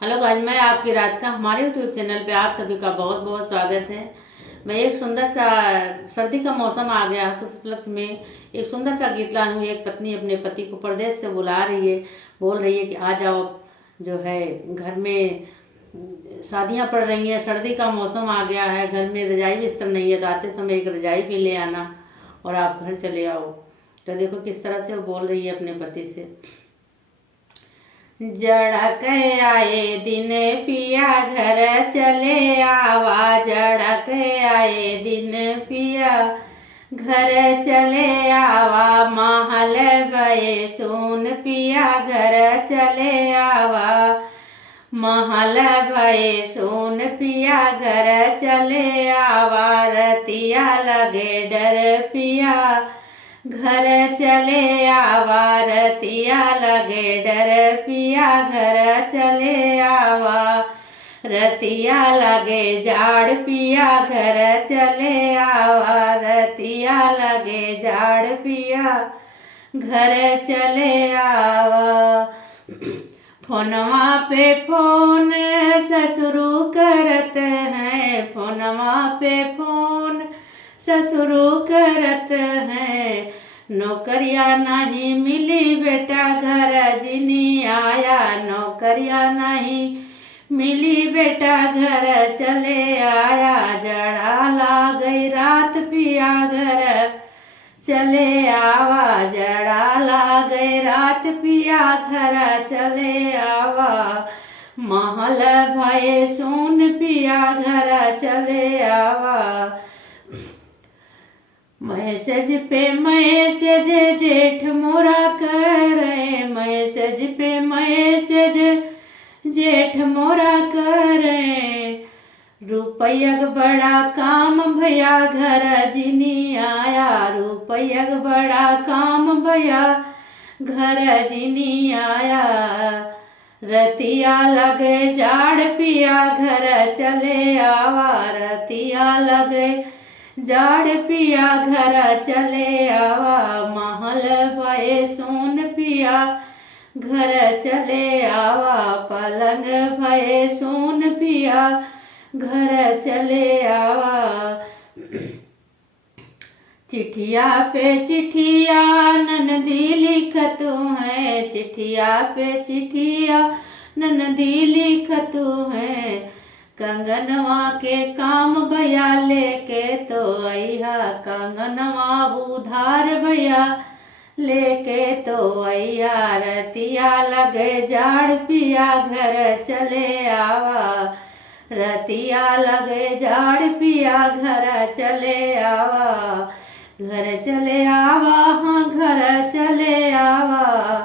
Hello guys, मैं आपकी राधिका। हमारे यूट्यूब चैनल पे आप सभी का बहुत बहुत स्वागत है। मैं एक सुंदर सा सर्दी का मौसम आ गया तो उस उपलक्ष्य में एक सुंदर सा गीत लाई हूँ। एक पत्नी अपने पति को परदेश से बुला रही है, बोल रही है कि आ जाओ, जो है घर में शादियाँ पड़ रही हैं, सर्दी का मौसम आ गया है, घर में रजाई बिस्तर नहीं है तो आते समय एक रजाई भी ले आना और आप घर चले आओ। तो देखो किस तरह से वो बोल रही है अपने पति से। जड़क आए दिन पिया घर चले आवा, जड़क आए दिन पिया घर चले आवा, महल भये सुन पिया घर चले आवा, महल भये सुन पिया घर चले आवा, रतिया लगे डर पिया घर चले आवा, रतिया लगे डर पिया घर चले आवा, रतिया लगे जाड़ पिया घर चले आवा, रतिया लगे जाड़ पिया घर चले आवा। फोनवा पे फोन ससुरु करत हैं, फोनवा पे फोन ससुरु करत हैं, नौकरिया नहीं मिली बेटा घर जिनी आया, नौकरिया नहीं मिली बेटा घर चले आया, जड़ा ला गई रात पिया घर चले आवा, जड़ा ला गई रात पिया घर चले आवा, महल भये सुन पिया घर चले आवा। मैसेज पे मैसेज जेठ मोरा करे, मैसेज पे मैसेज जेठ मोरा करे, रुपयक बड़ा काम भैया घर जिनी आया, रुपयक बड़ा काम भैया घर जिनी आया, रतिया लगे जाड़ पिया घर चले आवा, रतिया लगे जाड़ पिया घर चले आवा, महल भये सोन पिया घर चले आवा, पलंग भये सोन पिया घर चले आवा। चिठिया पे चिठिया ननदी लिखतू है, चिठिया पे चिठिया ननदी लिखतू है, कंगनवा के काम भैया लेके तो अइहा, कंगनवा उधार भैया लेके तो अइहा, रतिया लगे जाड़ पिया घर चले आवा, रतिया लगे जाड़ पिया घर चले आवा, घर चले आवा, हाँ घर चले आवा,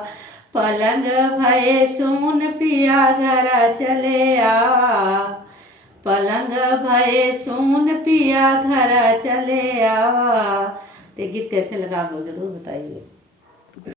पलंग भये सोन पिया घर चले आवा, पलंग भये सोन पिया घर चले आवा। तो गीत कैसे लगा आप लोग जरूर बताइए।